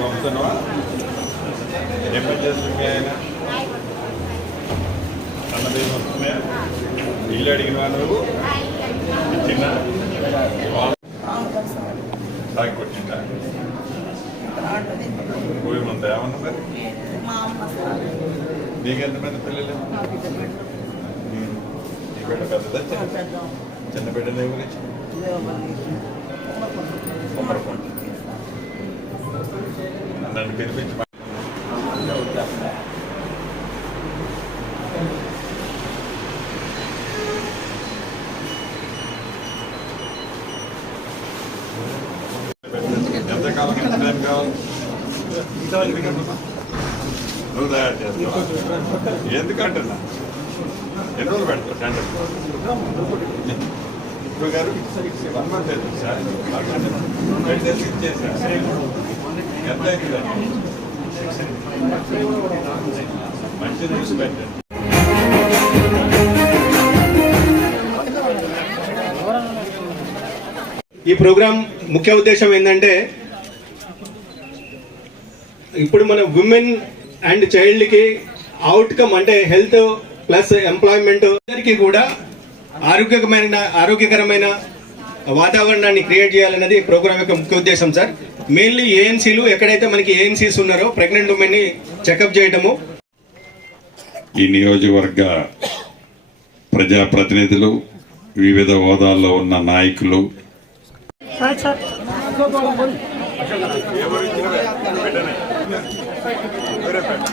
పంపుతున్నావా రేపటి చేస్తుంది ఆయన అన్నదేమి వస్తున్నాయా ఇల్లు అడిగినవా నువ్వు చిన్న సాగి కొట్టిందా భూమి ఏమన్నా సార్ పిల్లలు నీ బిడ్డ పెద్దదా చిన్న పెద్ద గురించి నన్ను పిలిపించి ఎంత టైం కావాలి నువ్వు తయారు చేస్తావా ఎందుకంటున్నా? ఎన్ని రోజులు పెడతావు టెండర్ ఇప్పుడు గారు వన్ మంత్ అవుతుంది సార్. పెట్టేసి ఇచ్చేసా ఎంత అవుతుందండి మంచి చూసి పెట్టండి. ఈ ప్రోగ్రాం ముఖ్య ఉద్దేశం ఏంటంటే ఇప్పుడు మన ఉమెన్ అండ్ చైల్డ్కి అవుట్కమ్ అంటే హెల్త్ ప్లస్ ఎంప్లాయ్మెంట్ అందరికీ కూడా ఆరోగ్యకరమైన ఆరోగ్యకరమైన వాతావరణాన్ని క్రియేట్ చేయాలన్నది ప్రోగ్రామ్ యొక్క ముఖ్య ఉద్దేశం సార్ మెయిన్లీ ఏఎన్సీలు ఎక్కడైతే మనకి ఏఎన్సీస్ ఉన్నారో ప్రెగ్నెంట్ ఉమెన్ని చెకప్ చేయడము ఈ నియోజకవర్గ ప్రజాప్రతినిధులు వివిధ హోదాల్లో ఉన్న నాయకులు.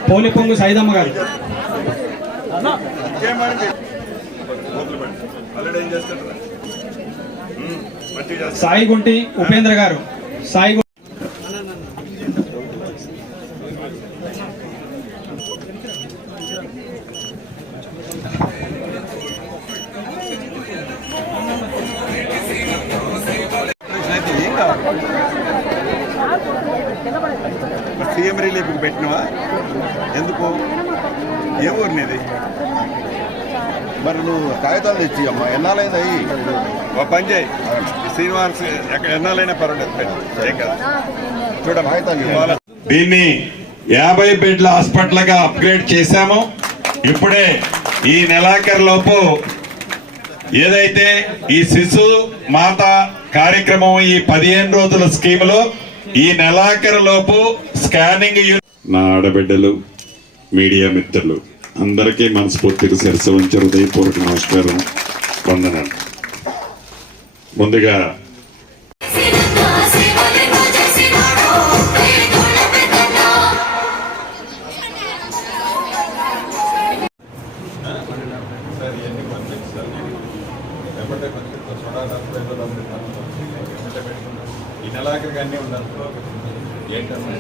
పోలిపొంగు సైదమ్మ గారు. సాయిగుంటి ఉపేంద్ర గారు. సాయిగు సీఎం రిలీఫ్ పెట్టినవా? ఎందుకు? ఏ ఊరు నీది? మరి నువ్వు కాగితాలు తెచ్చి అమ్మా ఎన్నాలైంది అయ్యి? ఒక పని చేయి. శ్రీనివాస్ ఎక్కడ ఎన్నాలైనా పర్వాలేదు. చూడమ్మా దీన్ని యాభై బెడ్ల హాస్పిటల్గా అప్గ్రేడ్ చేశాము. ఇప్పుడే ఈ నెలాఖరు లోపు ఏదైతే ఈ శిశు మాత కార్యక్రమం ఈ పదిహేను రోజుల స్కీములో ఈ నెలాఖరులోపు స్కానింగ్ నా ఆడబిడ్డలు మీడియా మిత్రులు అందరికీ మనస్ఫూర్తిగా శిరస హృదయపూర్వక నమస్కారం. వందనాలు. ముందుగా ఈ నెలాఖరికి అన్నీ ఉండాలి ఏంటన్నా